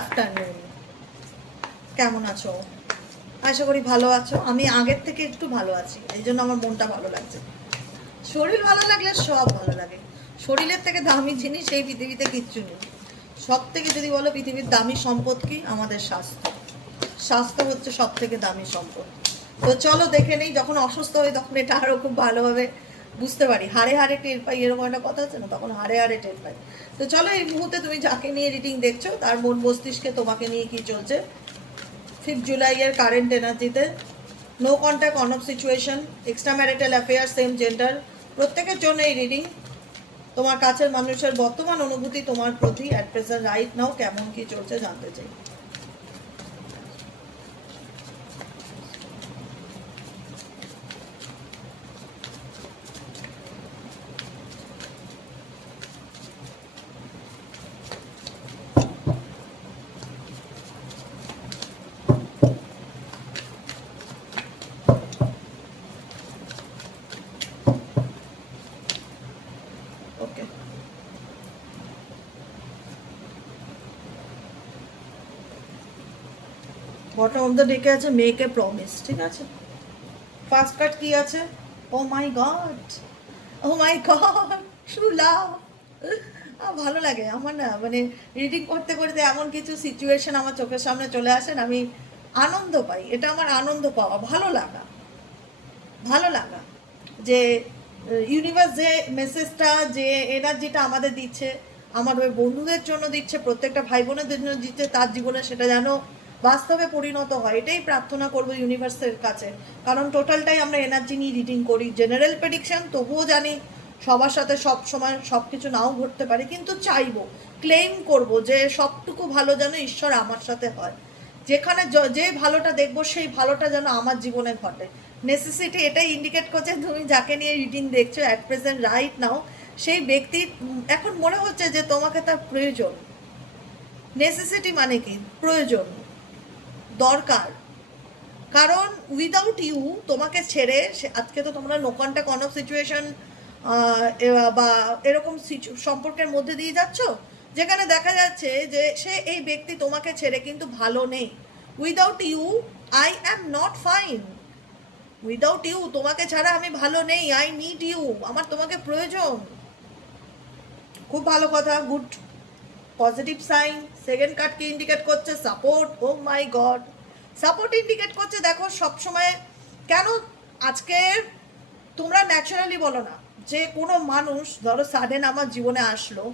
Afternoon, কেমন আছো? আশা করি ভালো আছো। আমি আগের থেকে একটু ভালো আছি, এই জন্য আমার মনটা ভালো লাগছে। শরীর ভালো লাগলে সব ভালো লাগে। শরীরের থেকে দামি জিনিস এই পৃথিবীতে কিচ্ছু নেই। সব থেকে যদি বলো পৃথিবীর দামি সম্পদ কি, আমাদের স্বাস্থ্য। স্বাস্থ্য হচ্ছে সব থেকে দামি সম্পদ। তো চলো দেখে নেই, যখন অসুস্থ হই তখন এটা আরও খুব ভালোভাবে বুঝতে পারি। হাড়ে হাড়ে টের পাই, এরকম একটা কথা আছে না, তখন হাড়ে হাড়ে টের পাই। তো চলো এই মুহূর্তে তুমি যাকে নিয়ে রিডিং দেখছো তার মন মস্তিষ্কে তোমাকে নিয়ে কি চলছে 5 জুলাইয়ের কারেন্ট এনার্জিতে। No contact, on off situation, extra marital affair, same gender, প্রত্যেকের জন্য এই রিডিং। তোমার কাছের মানুষের বর্তমান অনুভূতি তোমার প্রতি অ্যাট প্রেজেন্ট রাইট নাও কেমন কি চলছে জানতে চাই। ওকে, বটম অফ দ্য ডেকে আছে মেক এ প্রমিস, ঠিক আছে। ফার্স্ট কার্ড কি আছে? ও my god, O my god, true love. ভালো লাগে আমার না, মানে রিডিং করতে করতে এমন কিছু সিচুয়েশন আমার চোখের সামনে চলে আসেন, আমি আনন্দ পাই। এটা আমার আনন্দ পাওয়া, ভালো লাগা, ভালো লাগা যে ইউনিভার্স যে মেসেজটা, যে এনার্জিটা আমাদের দিচ্ছে, আমার ওই বন্ধুদের জন্য দিচ্ছে, প্রত্যেকটা ভাই বোনের জন্য দিচ্ছে, তার জীবনে সেটা যেন বাস্তবে পরিণত হয়, এটাই প্রার্থনা করবো ইউনিভার্সের কাছে। কারণ টোটালটাই আমরা এনার্জি নিয়ে রিডিং করি, জেনারেল প্রেডিকশন, তবুও জানি সবার সাথে সব সময় সব কিছু নাও ঘটতে পারে, কিন্তু চাইবো, ক্লেম করব যে সবটুকু ভালো যেন ঈশ্বর আমার সাথে হয়। যেখানে যে ভালোটা দেখবো সেই ভালোটা যেন আমার জীবনে ঘটে। নেসেসিটি এটাই ইন্ডিকেট করছে, তুমি যাকে নিয়ে রিডিং দেখছো অ্যাট প্রেজেন্ট রাইট নাও, সেই ব্যক্তি এখন মনে হচ্ছে যে তোমাকে তার প্রয়োজন। নেসেসিটি মানে কি? প্রয়োজন, দরকার। কারণ উইদাউট ইউ, তোমাকে ছেড়ে আজকে তো তোমরা no contact, on off situation বা এরকম সম্পর্কের মধ্যে দিয়ে যাচ্ছ, যেখানে দেখা যাচ্ছে যে সে এই ব্যক্তি তোমাকে ছেড়ে কিন্তু ভালো নেই। Without you I am not fine, without you তোমাকে ছাড়া আমি ভালো নেই, আই নিড ইউ, আমার তোমাকে প্রয়োজন। খুব ভালো কথা, good, positive sign. Second card কি ইন্ডিকেট করছে? Support. Oh my god, support indicate করছে। দেখো সবসময় কেন আজকে তোমরা ন্যাচারালি বলো না যে কোনো মানুষ ধরো সাডেন আমার জীবনে আসলো,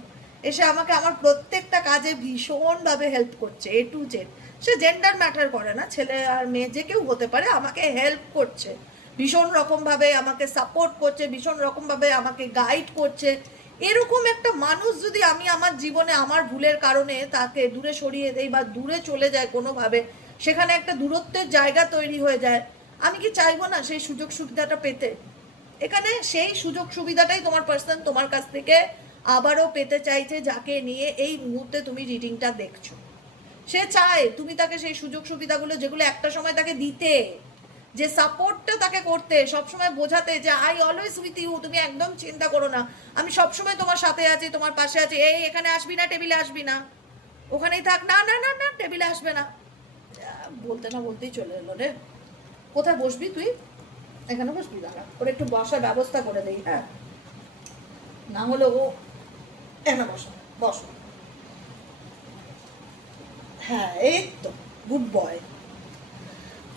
এসে আমাকে আমার প্রত্যেকটা কাজে ভীষণভাবে হেল্প করছে, এ to Z, say gender matter করে না, ছেলে আর মেয়ে যে কেউ হতে পারে, আমাকে হেল্প করছে ভীষণ রকমভাবে, আমাকে সাপোর্ট করছে ভীষণ রকমভাবে, আমাকে গাইড করছে। এরকম একটা মানুষ যদি আমি আমার জীবনে আমার ভুলের কারণে তাকে দূরে সরিয়ে দেই বা দূরে চলে যায় কোনোভাবে, সেখানে একটা দূরত্বের জায়গা তৈরি হয়ে যায়, আমি কি চাইবো না সেই সুযোগ সুবিধাটা পেতে? এখানে সেই সুযোগ সুবিধাটাই তোমার পার্সন তোমার কাছ থেকে আবারও পেতে চাইছে, যাকে নিয়ে এই মুহূর্তে তুমি রিডিংটা দেখছো। সে চায় তুমি তাকে সেই সুযোগ সুবিধাগুলো, যেগুলো একটা সময় তাকে দিতে, যে সাপোর্টটা তাকে করতে, সবসময় বোঝাতে যে আই অলওয়েজ উইথ ইউ, তুমি একদম চিন্তা করো না, আমি সবসময় তোমার সাথে আছি, তোমার পাশে আছি, এই এখানে আসবি না, টেবিলে আসবি না, ওখানেই থাক, না না না না টেবিলে আসবে না। বলতে না বলতেই চলে এলো রে। কোথায় বসবি তুই? এখানে বসবি, দাঁড়া ওর একটু বসার ব্যবস্থা করে দেই, হ্যাঁ, না হলে ও এখানে বসো, বসো, হ্যাঁ এই তো, গুড বয়।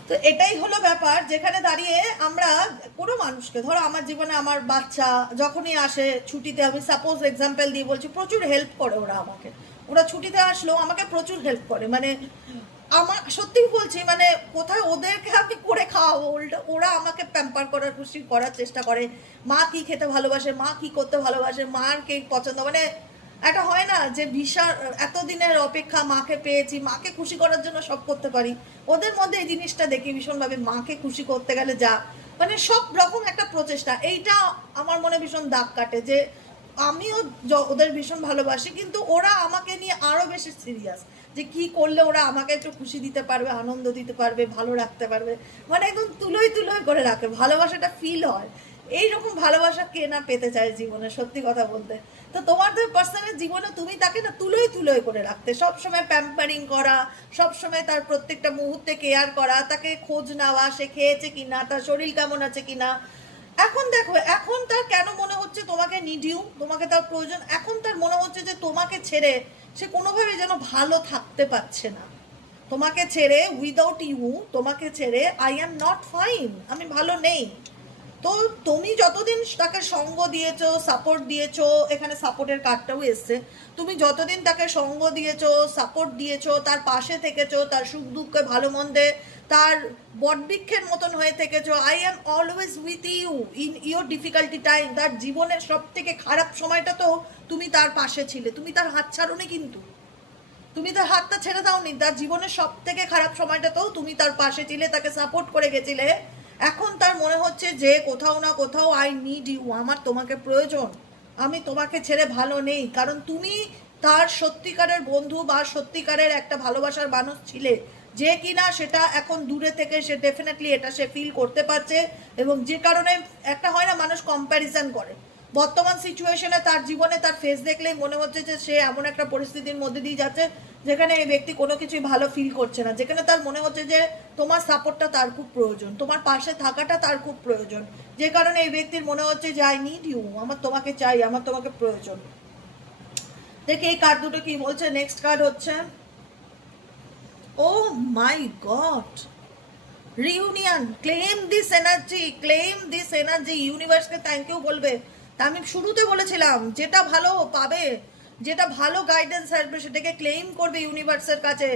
তো এটাই হলো ব্যাপার, যেখানে দাঁড়িয়ে আমরা কোনো মানুষকে, ধরো আমার জীবনে আমার বাচ্চা যখনই আসে ছুটিতে, আমি সাপোজ এক্সাম্পল দিয়ে বলছি, প্রচুর হেল্প করে ওরা আমাকে, ওরা ছুটিতে আসলেও আমাকে প্রচুর হেল্প করে, মানে আমার সত্যি বলছি, মানে কোথায় ওদেরকে আমি করে খাওয়াবো, উল্টো ওরা আমাকে প্যাম্পার করার, খুশি করার চেষ্টা করে। মা কি খেতে ভালোবাসে, মা কি করতে ভালোবাসে, মার কে পছন্দ, মানে একটা হয় না যে বিশাল এতদিনের অপেক্ষা, মাকে পেয়েছি, মাকে খুশি করার জন্য সব করতে পারি। ওদের মধ্যে এই জিনিসটা দেখি ভীষণভাবে, মাকে খুশি করতে গেলে যা, মানে সব রকম একটা প্রচেষ্টা, এইটা আমার মনে ভীষণ দাগ কাটে যে আমিও ওদের ভীষণ ভালোবাসি, কিন্তু ওরা আমাকে নিয়ে আরো বেশি সিরিয়াস, যে কি করলে ওরা আমাকে একটু খুশি দিতে পারবে, আনন্দ দিতে পারবে, ভালো রাখতে পারবে, মানে একদম তুলোই তুলোই করে রাখে, ভালোবাসাটা ফিল হয়। এইরকম ভালোবাসা কে না পেতে চায় জীবনে, সত্যি কথা বলতে। তো তোমাদের পার্সোনাল জীবনে তুমি তাকে না তুলোই তুলোই করে রাখতে, সবসময় প্যাম্পারিং করা, সবসময় তার প্রত্যেকটা মুহূর্তে কেয়ার করা, তাকে খোঁজ নেওয়া, সে খেয়েছে কিনা, তার শরীর কেমন আছে কিনা। এখন দেখো, এখন তার কেন মনে হচ্ছে তোমাকে নিডিউ, তোমাকে তার প্রয়োজন, এখন তার মনে হচ্ছে যে তোমাকে ছেড়ে সে কোনোভাবে যেন ভালো থাকতে পারছে না। তোমাকে ছেড়ে, উইদাউট ইউ, তোমাকে ছেড়ে আই অ্যাম নট ফাইন, আমি ভালো নেই। তো তুমি যতদিন তাকে সঙ্গ দিয়েছো, সাপোর্ট দিয়েছো, এখানে সাপোর্টের কার্ডটাও এসছে, তুমি যতদিন তাকে সঙ্গ দিয়েছো, সাপোর্ট দিয়েছো, তার পাশে থেকেছো, তার সুখ দুঃখে ভালো মন্দে তার বটবৃক্ষের মতন হয়ে থেকেছো, I am always with you in your difficulty time. তার জীবনের সব থেকে খারাপ সময়টা তো তুমি তার পাশে ছিলে, তুমি তার হাত ছাড়োনি, কিন্তু তুমি তার হাতটা ছেড়ে দাওনি। তার জীবনের সব থেকে খারাপ সময়টাতেও তুমি তার পাশে ছিলে, তাকে সাপোর্ট করে গেছিলে। এখন তার মনে হচ্ছে যে কোথাও না কোথাও আই নিড ইউ, আমার তোমাকে প্রয়োজন, আমি তোমাকে ছেড়ে ভালো নেই। কারণ তুমি তার সত্যিকারের বন্ধু বা সত্যিকারের একটা ভালোবাসার মানুষ ছিলে, যে কিনা সেটা এখন দূরে থেকে সে ডেফিনেটলি এটা সে ফিল করতে পারছে। এবং যে কারণে একটা হয় না, মানুষ কম্প্যারিজন করে, বর্তমান সিচুয়েশনে তার জীবনে তার ফেস দেখলেই মনে হচ্ছে যে সে এমন একটা পরিস্থিতির মধ্যে দিয়ে যাচ্ছে যেখানে এই ব্যক্তি কোনো কিছুই ভালো ফিল করছে না, যেখানে তার মনে হচ্ছে যে তোমার সাপোর্টটা তার খুব প্রয়োজন, তোমার পাশে থাকাটা তার খুব প্রয়োজন, যে কারণে এই ব্যক্তির মনে হচ্ছে যে আই নিড ইউ, আমার তোমাকে চাই, আমার তোমাকে প্রয়োজন। দেখি এই কার্ড দুটো কি বলছে। নেক্সট কার্ড হচ্ছে, oh my god, reunion, claim this energy, claim this energy. ইউনিভার্সকে থ্যাংক ইউ বলবে। তা আমি শুরুতে বলেছিলাম, যেটা ভালো পাবে, যেটা ভালো গাইডেন্স আসবে সেটাকে ক্লেম করবে ইউনিভার্সের কাছে।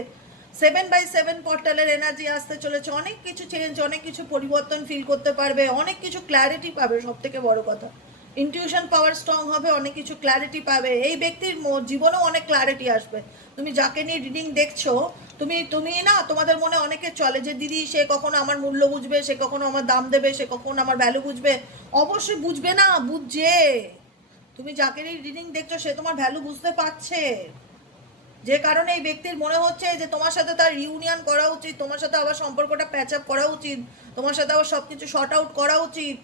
7/7 পোর্টালের এনার্জি আসতে চলেছে, অনেক কিছু চেঞ্জ, অনেক কিছু পরিবর্তন ফিল করতে পারবে, অনেক কিছু ক্ল্যারিটি পাবে। সব থেকে বড় কথা, ইনটিউশন পাওয়ার স্ট্রং হবে, অনেক কিছু ক্ল্যারিটি পাবে। এই ব্যক্তির জীবনেও অনেক ক্ল্যারিটি আসবে। তুমি যাকে নিয়ে রিডিং দেখছো, তুমি না, তোমাদের মনে অনেকে চলে যে দিদি সে কখনো আমার মূল্য বুঝবে, সে কখনো আমার দাম দেবে, সে কখনো আমার ভ্যালু বুঝবে। অবশ্যই বুঝবে না, বুঝছে। তুমি যাকে নিয়ে রিডিং দেখছো সে তোমার ভ্যালু বুঝতে পারছে, যে কারণে এই ব্যক্তির মনে হচ্ছে যে তোমার সাথে তার রিউনিয়ন করা উচিত, তোমার সাথে আবার সম্পর্কটা প্যাচ আপ করা উচিত, তোমার সাথে আবার সব কিছু শর্ট আউট করা উচিত।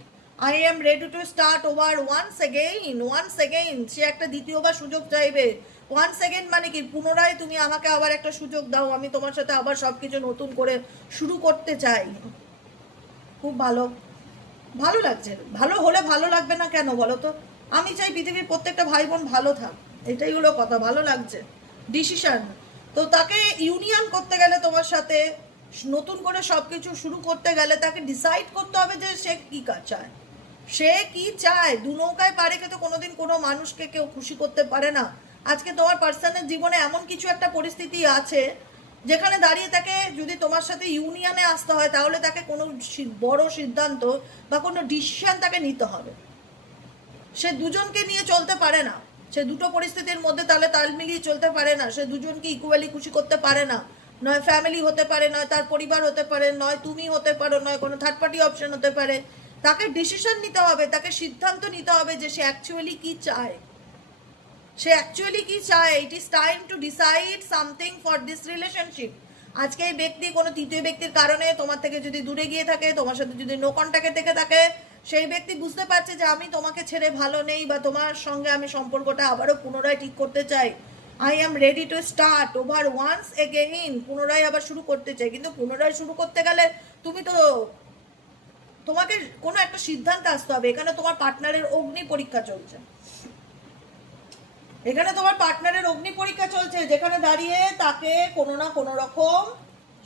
I am ready to start over once again, once again. সে একটা দ্বিতীয়বার সুযোগ চাইবে। ওয়ান্স এগেইন মানে কি, পুনরায় তুমি আমাকে আবার একটা সুযোগ দাও, আমি তোমার সাথে আবার সব কিছু নতুন করে শুরু করতে চাই। খুব ভালো, ভালো লাগছে। ভালো হলে ভালো লাগবে না কেন বলো তো? আমি চাই পৃথিবীর প্রত্যেকটা ভাই বোন ভালো থাক, এটাই হলো কথা। ভালো লাগছে ডিসিশন। তো তাকে ইউনিয়ন করতে গেলে, তোমার সাথে নতুন করে সব কিছু শুরু করতে গেলে তাকে ডিসাইড করতে হবে যে সে কী চায়, সে কি চায়। দু নৌকায় পারে কিন্তু কোনোদিন কোনো মানুষকে কেউ খুশি করতে পারে না। আজকে তোমার পার্সোনাল জীবনে এমন কিছু একটা পরিস্থিতি আছে যেখানে দাঁড়িয়ে তাকে যদি তোমার সাথে ইউনিয়নে আসতে হয়, তাহলে তাকে কোনো বড় সিদ্ধান্ত বা কোনো ডিসিশন তাকে নিতে হবে। সে দুজনকে নিয়ে চলতে পারে না, সে দুটো পরিস্থিতির মধ্যে তাহলে তাল মিলিয়ে চলতে পারে না, সে দুজনকে ইকুয়ালি খুশি করতে পারে না। নয় ফ্যামিলি হতে পারে, নয় তার পরিবার হতে পারে, নয় তুমি হতে পারো, নয় কোনো থার্ড পার্টি অপশন হতে পারে। তাকে ডিসিশন নিতে হবে, তাকে সিদ্ধান্ত নিতে হবে যে সে অ্যাকচুয়ালি কি চায়, সে অ্যাকচুয়ালি কি চায়। It is time to decide something for this relationship. আজকে এই ব্যক্তি কোনো তৃতীয় ব্যক্তির কারণে তোমার থেকে যদি দূরে গিয়ে থাকে, তোমার সাথে যদি নো কন্ট্যাক্টে থেকে থাকে, সেই ব্যক্তি বুঝতে পারছে যে আমি তোমাকে ছেড়ে ভালো নেই, বা তোমার সঙ্গে আমি সম্পর্কটা আবারও পুনরায় ঠিক করতে চাই। I am ready to start over once again, পুনরায় আবার শুরু করতে চাই। কিন্তু পুনরায় শুরু করতে গেলে তুমি তো, তোমাকে কোনো একটা সিদ্ধান্তে আসতে হবে। এখানে তোমার পার্টনারের অগ্নি পরীক্ষা চলছে, এখানে তোমার পার্টনারের অগ্নি পরীক্ষা চলছে, যেখানে দাঁড়িয়ে তাকে কোনো না কোনো রকম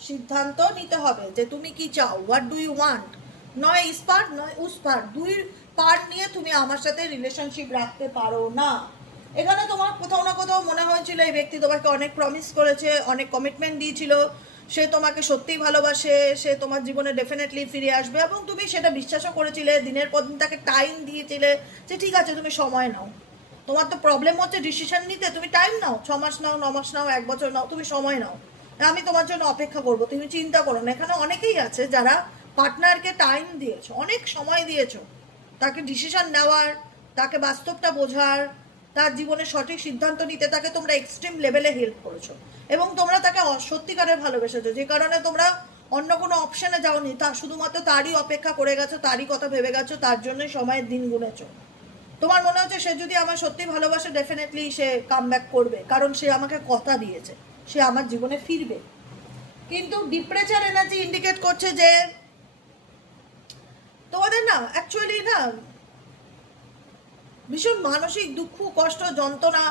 সিদ্ধান্ত নিতে হবে যে তুমি কি চাও, হোয়াট ডু ইউ ওয়ান্ট। নয় ইস পার্ট নয় উস পার্ট, দুই পার্ট নিয়ে তুমি আমার সাথে রিলেশনশিপ রাখতে পারো না। এখানে তোমার কোথাও না কোথাও মনে হয়েছিল এই ব্যক্তি তোমাকে অনেক প্রমিস করেছে, অনেক কমিটমেন্ট দিয়েছিল, সে তোমাকে সত্যিই ভালোবাসে, সে তোমার জীবনে ডেফিনেটলি ফিরে আসবে, এবং তুমি সেটা বিশ্বাসও করেছিলে। দিনের পর দিন তাকে টাইম দিয়েছিলে যে ঠিক আছে তুমি সময় নাও, তোমার তো প্রবলেম হচ্ছে ডিসিশন নিতে, তুমি টাইম নাও, 6 মাস নাও, 9 মাস নাও, 1 বছর নাও, তুমি সময় নাও, আমি তোমার জন্য অপেক্ষা করবো, তুমি চিন্তা করো না। এখানে অনেকেই আছে যারা পার্টনারকে টাইম দিয়েছো, অনেক সময় দিয়েছো তাকে ডিসিশন নেওয়ার, তাকে বাস্তবটা বোঝার, তার জীবনে সঠিক সিদ্ধান্ত নিতে, তাকে তোমরা এক্সট্রিম লেভেলে হেল্প করেছো, এবং তোমরা তাকে সত্যিকারের ভালোবেসেছো, যে কারণে তোমরা অন্য কোনো অপশানে যাওনি, তা শুধুমাত্র তারই অপেক্ষা করে গেছো, তারই কথা ভেবে গেছো, তার জন্যই সময়ের দিন গুনেছো। তোমার মনে হচ্ছে সে যদি আমার সত্যি ভালোবাসে ডেফিনেটলি সে কাম ব্যাক করবে, কারণ সে আমাকে কথা দিয়েছে সে আমার জীবনে ফিরবে। কিন্তু ডিপ্রেচার এনার্জি ইন্ডিকেট করছে যে তোমাদের না অ্যাকচুয়ালি না ভীষণ মানসিক দুঃখ কষ্ট যন্ত্রণা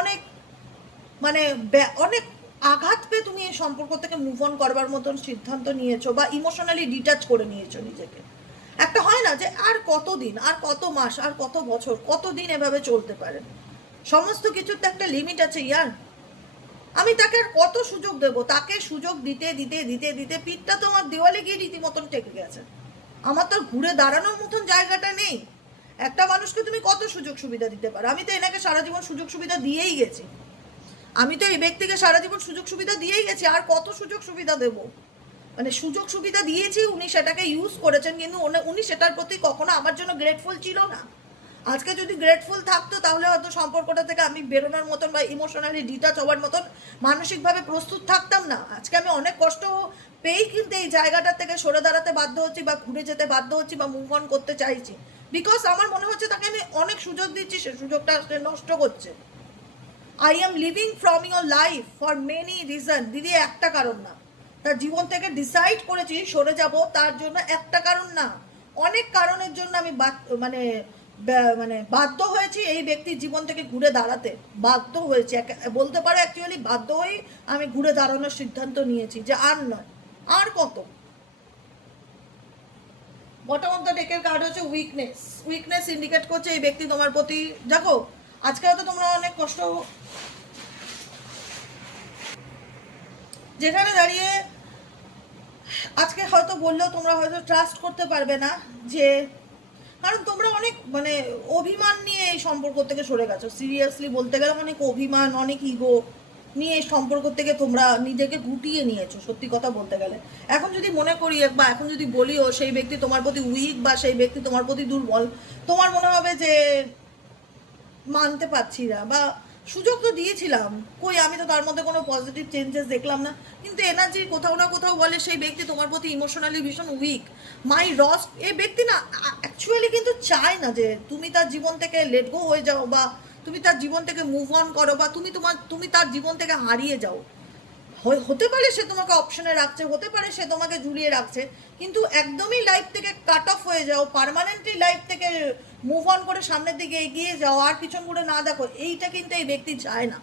অনেক মানে অনেক আঘাত পেয়ে তুমি এই সম্পর্ক থেকে মুভ অন করবার মতন সিদ্ধান্ত নিয়েছো বা ইমোশনালি ডিটাচ করে নিয়েছো নিজেকে। একটা হয় না যে আর কতদিন, আর কত মাস, আর কত বছর, কতদিন এভাবে চলতে পারে। সমস্ত কিছুর তো একটা লিমিট আছে ইয়ার। আমি তাকে আর কত সুযোগ দেবো? তাকে সুযোগ দিতে দিতে দিতে দিতে পিঠটা তো আমার দেওয়ালে গিয়ে রীতিমতন টেকে গেছে। আমার তো ঘুরে দাঁড়ানোর মতন জায়গাটা নেই। একটা মানুষকে তুমি কত সুযোগ সুবিধা দিতে পারো? আমি তো এনাকে সারা জীবন সুযোগ সুবিধা দিয়েই গেছি। আমি তো এই ব্যক্তিকে সারা জীবন সুযোগ সুবিধা দিয়েই গেছি, আর কত সুযোগ সুবিধা দেব? মানে সুযোগ সুবিধা দিয়েছি, উনি সেটাকে ইউজ করেছেন, কিন্তু উনি সেটার প্রতি কখনো আমার জন্য গ্রেটফুল ছিল না। আজকে যদি গ্রেটফুল থাকতো তাহলে হয়তো সম্পর্কটা থেকে আমি বেরোনোর মতন বা ইমোশনালি ডিটাচ হওয়ার মতন মানসিকভাবে প্রস্তুত থাকতাম না। আজকে আমি অনেক কষ্ট পেয়েই কিন্তু এই জায়গাটার থেকে সরে দাঁড়াতে বাধ্য হচ্ছি বা ঘুরে যেতে বাধ্য হচ্ছি বা মুভ অন করতে চাইছি, বিকজ আমার মনে হচ্ছে তাকে আমি অনেক সুযোগ দিচ্ছি, সে সুযোগটা নষ্ট করছে। I am living from your life for many reason. দিদি একটা কারণ না, তার জীবন থেকে ডিসাইড করেছি সরে যাব, তার জন্য একটা কারণ না, অনেক কারণের জন্য আমি মানে মানে বাধ্য হয়েছি এই ব্যক্তির জীবন থেকে ঘুরে দাঁড়াতে। বাধ্য হয়েছি, বলতে পারো অ্যাকচুয়ালি বাধ্য হয়েই আমি ঘুরে দাঁড়ানোর সিদ্ধান্ত নিয়েছি যে আর নয়, আর কত। বটম অফ দ্য ডেকের কার্ড হচ্ছে উইকনেস। উইকনেস ইন্ডিকেট করছে এই ব্যক্তি তোমার প্রতি, দেখো আজকে হয়তো তোমরা অনেক কষ্ট, যেখানে দাঁড়িয়ে আজকে হয়তো বললেও তোমরা হয়তো ট্রাস্ট করতে পারবে না, যে কারণ তোমরা অনেক মানে অভিমান নিয়ে এই সম্পর্ক থেকে সরে গেছো। সিরিয়াসলি বলতে গেলে অনেক অভিমান, অনেক ইগো নিয়ে এই সম্পর্ক থেকে তোমরা নিজেকে গুটিয়ে নিয়েছো, সত্যি কথা বলতে গেলে। এখন যদি মনে করি বা এখন যদি বলিও সেই ব্যক্তি তোমার প্রতি উইক বা সেই ব্যক্তি তোমার প্রতি দুর্বল, তোমার মনে হবে যে মানতে পারছি না, বা সুযোগ তো দিয়েছিলাম, কই আমি তো তার মধ্যে কোনো পজিটিভ চেঞ্জেস দেখলাম না। কিন্তু এনার্জি কোথাও না কোথাও বলে সেই ব্যক্তি তোমার প্রতি ইমোশনালি ভীষণ উইক, মাই রস্ট। এই ব্যক্তি না অ্যাকচুয়ালি কিন্তু চায় না যে তুমি তার জীবন থেকে লেট গো হয়ে যাও, বা তুমি তার জীবন থেকে মুভ অন করো, বা তুমি তার জীবন থেকে হারিয়ে যাও। হতে পারে সে তোমাকে অপশনে রাখছে, হতে পারে সে তোমাকে ঝুলিয়ে রাখছে, কিন্তু একদমই লাইফ থেকে কাট অফ হয়ে যাও, পার্মানেন্টলি লাইফ থেকে মুভ অন করে সামনের দিকে এগিয়ে যাও, আর পিছন ঘুরে না দেখো, এইটা কিন্তু এই ব্যক্তি চায় না।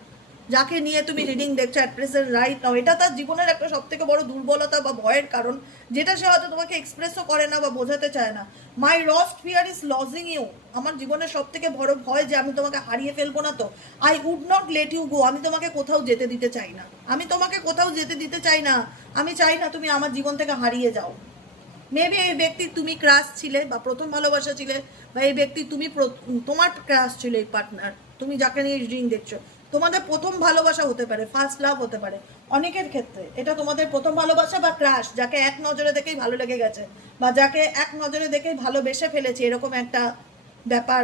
যাকে নিয়ে তুমি রিডিং দেখছো অ্যাট প্রেজেন্ট রাইট নাও, এটা তার জীবনের একটা সব থেকে বড় দুর্বলতা বা ভয়ের কারণ, যেটা সে হয়তো তোমাকে এক্সপ্রেসও করে না বা বোঝাতে চায় না। My worst fear is losing you. আমার জীবনের সব থেকে বড় ভয় যে আমি তোমাকে হারিয়ে ফেলবো না তো। I would not let you go. আমি তোমাকে কোথাও যেতে দিতে চাই না, আমি তোমাকে কোথাও যেতে দিতে চাই না। আমি চাই না তুমি আমার জীবন থেকে হারিয়ে যাও। মেবি এই ব্যক্তি তুমি ক্রাশ ছিলে বা প্রথম ভালোবাসা ছিলে, বা এই ব্যক্তি তুমি তোমার ক্রাশ ছিল, এই পার্টনার তুমি যাকে নিয়ে রিডিং দেখছো তোমাদের প্রথম ভালোবাসা হতে পারে, ফার্স্ট লাভ হতে পারে। অনেকের ক্ষেত্রে এটা তোমাদের প্রথম ভালোবাসা বা ক্রাশ, যাকে এক নজরে দেখেই ভালো লেগে গেছে বা যাকে এক নজরে দেখেই ভালোবেসে ফেলেছে, এরকম একটা ব্যাপার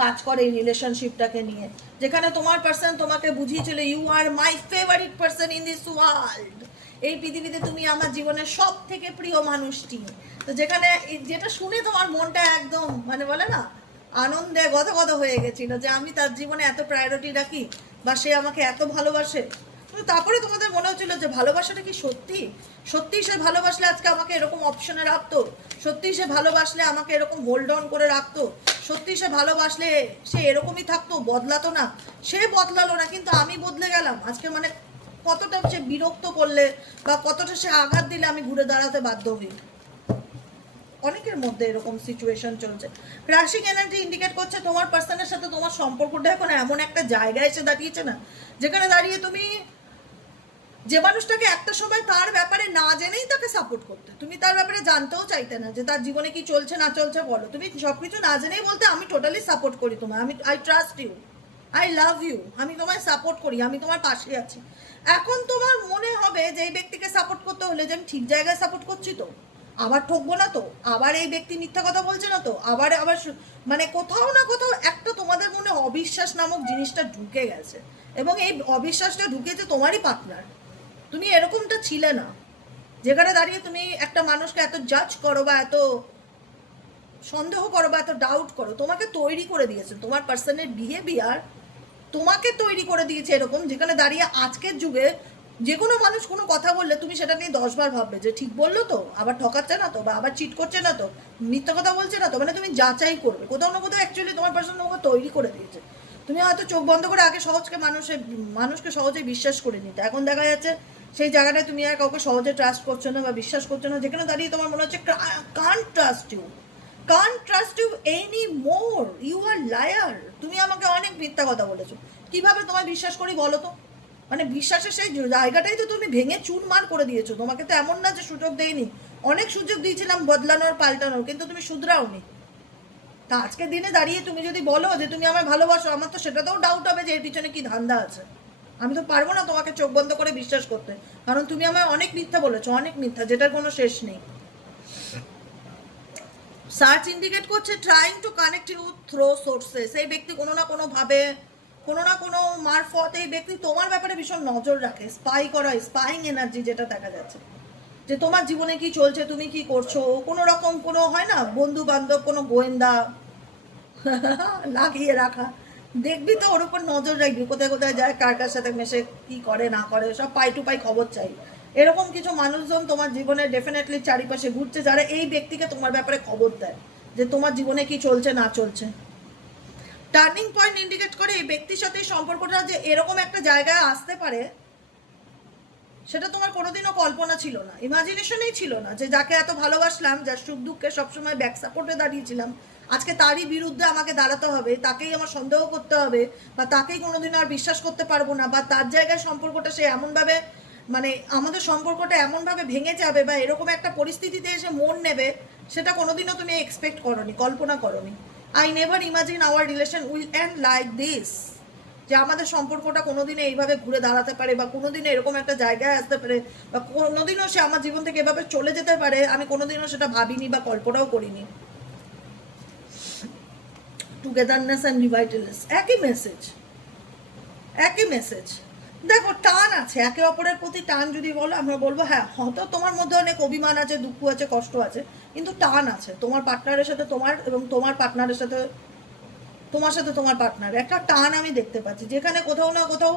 কাজ করে এই রিলেশনশিপটাকে নিয়ে, যেখানে তোমার পার্সন তোমাকে বুঝিয়েছিল you are my favourite person in this world. এই পৃথিবীতে তুমি আমার জীবনের সব থেকে প্রিয় মানুষটি। তো যেখানে যেটা শুনে তোমার মনটা একদম মানে বলে না আনন্দে গদগদ হয়ে গেছিল যে আমি তার জীবনে এত প্রায়োরিটি রাখি বা সে আমাকে এত ভালোবাসে। তারপরে তোমাদের মনে হচ্ছিল যে ভালোবাসাটা কি সত্যি, সত্যি সে ভালোবাসলে আজকে আমাকে এরকম অপশনে রাখতো, সত্যি সে ভালোবাসলে আমাকে এরকম হোল্ড অন করে রাখতো, সত্যি সে ভালোবাসলে সে এরকমই থাকতো, বদলাতো না। সে বদলালো না, কিন্তু আমি বদলে গেলাম। আজকে মানে কতটা সে বিরক্ত করলে বা কতটা সে আঘাত দিলে আমি ঘুরে দাঁড়াতে বাধ্য হই। অনেকের মধ্যে এরকম সিচুয়েশন চলছে। ক্রাশিং এনার্জি ইন্ডিকেট করছে তোমার পার্সনের সাথে তোমার সম্পর্কটা এখন এমন একটা জায়গায় এসে দাঁড়িয়েছে না, যেখানে দাঁড়িয়ে তুমি যে মানুষটাকে একটা সময় তার ব্যাপারে না জেনেই তাকে সাপোর্ট করতে, তুমি তার ব্যাপারে জানতেও চাইতে না যে তার জীবনে কি চলছে না চলছে, বলো তুমি সবকিছু না জেনেই বলতে আমি টোটালি সাপোর্ট করি তোমায়, আমি I trust you, I love you, আমি তোমায় সাপোর্ট করি, আমি তোমার পাশে আছি। এখন তোমার মনে হবে যে এই ব্যক্তিকে সাপোর্ট করতে হলে যে আমি ঠিক জায়গায় সাপোর্ট করছি তো, আবার ঠকবো না তো, আবার এই ব্যক্তি মিথ্যা কথা বলছে না তো, আবার আবার মানে কোথাও না কোথাও একটা তোমাদের মনে অবিশ্বাস নামক জিনিসটা ঢুকে গেছে, এবং এই অবিশ্বাসটা ঢুকেছে তোমারই পার্টনার। তুমি এরকমটা ছিলে না, যেখানে দাঁড়িয়ে তুমি একটা মানুষকে এত জাজ করো বা এত সন্দেহ করো বা এত ডাউট করো, তোমাকে তৈরি করে দিয়েছে, তোমার পার্সনের বিহেভিয়ার তোমাকে তৈরি করে দিয়েছে এরকম, যেখানে দাঁড়িয়ে আজকের যুগে যে কোনো মানুষ কোনো কথা বললে তুমি সেটা নিয়ে 10 বার ভাববে যে ঠিক বললো তো, আবার ঠকাচ্ছে না তো, বা আবার চিট করছে না তো, মিথ্যা কথা বলছে না তো, মানে তুমি যাচাই করবে কোথাও না কোথাও। অ্যাকচুয়ালি তোমার পার্সন তোমাকে তৈরি করে দিয়েছে। তুমি হয়তো চোখ বন্ধ করে আগে মানুষকে সহজে বিশ্বাস করে নিতে, এখন দেখা যাচ্ছে সেই জায়গাটায় তুমি আর কাউকে সহজে ট্রাস্ট করছো না বা বিশ্বাস করছো না, যেখানে দাঁড়িয়ে তোমার মনে হচ্ছে can't trust you anymore, you are liar, তুমি আমাকে অনেক মিথ্যা কথা বলেছো, কিভাবে তোমায় বিশ্বাস করি বলো তো? মানে বিশ্বাসের সেই জায়গাটাই তো তুমি ভেঙে চুরমার করে দিয়েছো। তোমাকে তো এমন না যে সুযোগ দেয়নি, অনেক সুযোগ দিয়েছিলাম বদলানোর পাল্টানোর, কিন্তু তুমি শুধরাওনি। তা আজকের দিনে দাঁড়িয়ে তুমি যদি বলো যে তুমি আমায় ভালোবাসো, আমার তো সেটাতেও ডাউট হবে যে এর পিছনে কি ধান্দা আছে। আমি তো পারবো না তোমাকে চোখ বন্ধ করে বিশ্বাস করতে, কারণ তুমি আমায় অনেক মিথ্যা বলেছো, অনেক মিথ্যা, যেটার কোনো শেষ নেই। সার্চ ইন্ডিকেট করছে trying to connect you through sources. এই ব্যক্তি কোনো না কোনোভাবে, কোনো না কোনো মারফত এই ব্যক্তি তোমার ব্যাপারে ভীষণ নজর রাখে, স্পাইং এনার্জি যেটা দেখা যাচ্ছে, যে তোমার জীবনে কি চলছে, তুমি কি করছো, কোনো রকম কোনো হয় না বন্ধু বান্ধব, কোনো গোয়েন্দা লাগিয়ে রাখা, দেখবি তো ওর উপর নজর রাখবি, কোথায় কোথায় যায়, কার কার সাথে মেশে, কি করে না করে, সব পাই টু পাই খবর চাই। এরকম কিছু মানুষজন তোমার জীবনে ডেফিনেটলি চারিপাশে ঘুরছে, যারা এই ব্যক্তিকে তোমার ব্যাপারে খবর দেয় যে তোমার জীবনে কি চলছে না চলছে। টার্নিং পয়েন্ট ইন্ডিকেট করে এই ব্যক্তির সাথে সম্পর্কটা যে এরকম একটা জায়গায় আসতে পারে, সেটা তোমার কোনোদিনও কল্পনা ছিল না, ইমাজিনেশনেই ছিল না, যে যাকে এত ভালোবাসলাম, যার সুখ দুঃখে সবসময় ব্যাক সাপোর্টে দাঁড়িয়েছিলাম, আজকে তারই বিরুদ্ধে আমাকে দাঁড়াতে হবে, তাকেই আমার সন্দেহ করতে হবে, বা তাকেই কোনোদিন আর বিশ্বাস করতে পারবো না, বা তার জায়গায় সম্পর্কটা সে এমনভাবে, মানে আমাদের সম্পর্কটা এমনভাবে ভেঙে যাবে বা এরকম একটা পরিস্থিতিতে এসে মন নেবে, সেটা কোনোদিনও তুমি এক্সপেক্ট করোনি, কল্পনা করোনি। I never imagine our relation will end like this, যে আমাদের সম্পর্কটা কোনোদিনও এইভাবে ঘুরে দাঁড়াতে পারে, বা কোনোদিনও এরকম একটা জায়গায় আসতে পারে, বা কোনোদিনও সে আমার জীবন থেকে এভাবে চলে যেতে পারে, আমি কোনোদিনও সেটা ভাবিনি বা কল্পনাও করিনি। টুগেদারনেস অ্যান্ড রিভাইটালনেস, একই মেসেজ, একই মেসেজ। দেখো টান আছে একে অপরের প্রতি, টান যদি বলো আমরা বলবো হ্যাঁ, হয়তো তোমার মধ্যে অনেক অভিমান আছে, দুঃখ আছে, কষ্ট আছে, কিন্তু টান আছে তোমার পার্টনারের সাথে তোমার, এবং তোমার পার্টনারের সাথে তোমার সাথে তোমার পার্টনার, একটা টান আমি দেখতে পাচ্ছি, যেখানে কোথাও না কোথাও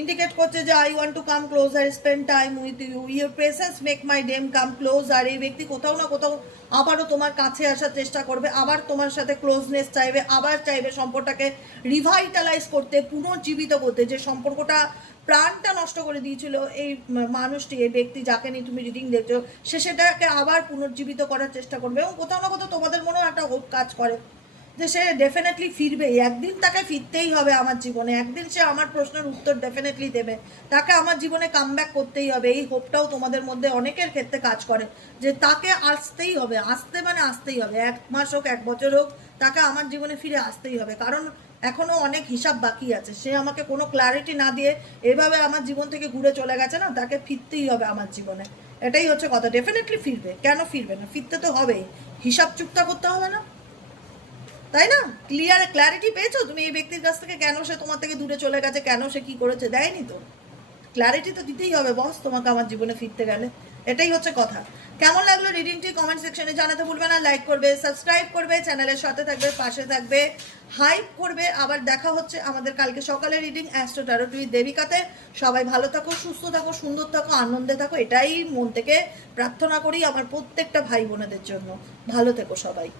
ইন্ডিকেট করছে যে I want to come closer, spend time with you, your presence make my dame come closer. এই ব্যক্তি কোথাও না কোথাও আবারও তোমার কাছে আসার চেষ্টা করবে, আবার তোমার সাথে ক্লোজনেস চাইবে, আবার চাইবে সম্পর্কটাকে রিভাইটালাইজ করতে, পুনর্জীবিত করতে, যে সম্পর্কটা প্রাণটা নষ্ট করে দিয়েছিল এই মানুষটি, এই ব্যক্তি যাকে নিয়ে তুমি রিডিং দেখছো, সে সেটাকে আবার পুনর্জীবিত করার চেষ্টা করবে, এবং কোথাও না কোথাও তোমাদের মনেও একটা হোপ কাজ করে যে সে ডেফিনেটলি ফিরবে, একদিন তাকে ফিরতেই হবে আমার জীবনে, একদিন সে আমার প্রশ্নের উত্তর ডেফিনেটলি দেবে, তাকে আমার জীবনে কামব্যাক করতেই হবে। এই হোপটাও তোমাদের মধ্যে অনেকের ক্ষেত্রে কাজ করে, যে তাকে আসতেই হবে, আসতে মানে আসতেই হবে, 1 মাস হোক 1 বছর হোক, তাকে আমার জীবনে ফিরে আসতেই হবে, কারণ এখনও অনেক হিসাব বাকি আছে। সে আমাকে কোনো ক্ল্যারিটি না দিয়ে এভাবে আমার জীবন থেকে ঘুরে চলে গেছে না, তাকে ফিরতেই হবে আমার জীবনে, এটাই হচ্ছে কথা। ডেফিনেটলি ফিরবে, কেন ফিরবে না, ফিরতে তো হবেই, হিসাব চুক্তা করতে হবে না, তাই না? ক্ল্যারিটি পেয়েছো তুমি এই ব্যক্তির কাছ থেকে, কেন সে তোমার থেকে দূরে চলে গেছে, কেন সে কি করেছে, দেয়নি তো? ক্ল্যারিটি তো দিতেই হবে বস তোমাকে আমার জীবনে ফিরতে গেলে, এটাই হচ্ছে কথা। কেমন লাগলো রিডিংটি কমেন্ট সেকশনে জানাতে ভুলবে না, লাইক করবে, সাবস্ক্রাইব করবে, চ্যানেলের সাথে থাকবে, পাশে থাকবে, হাইপ করবে। আবার দেখা হচ্ছে আমাদের কালকে সকালে রিডিং অ্যাস্ট্রো ট্যারো টুইথ দেবিকাতে। সবাই ভালো থাকো, সুস্থ থাকো, সুন্দর থাকো, আনন্দে থাকো, এটাই মন থেকে প্রার্থনা করি আমার প্রত্যেকটা ভাই বোনেদের জন্য। ভালো থেকো সবাই।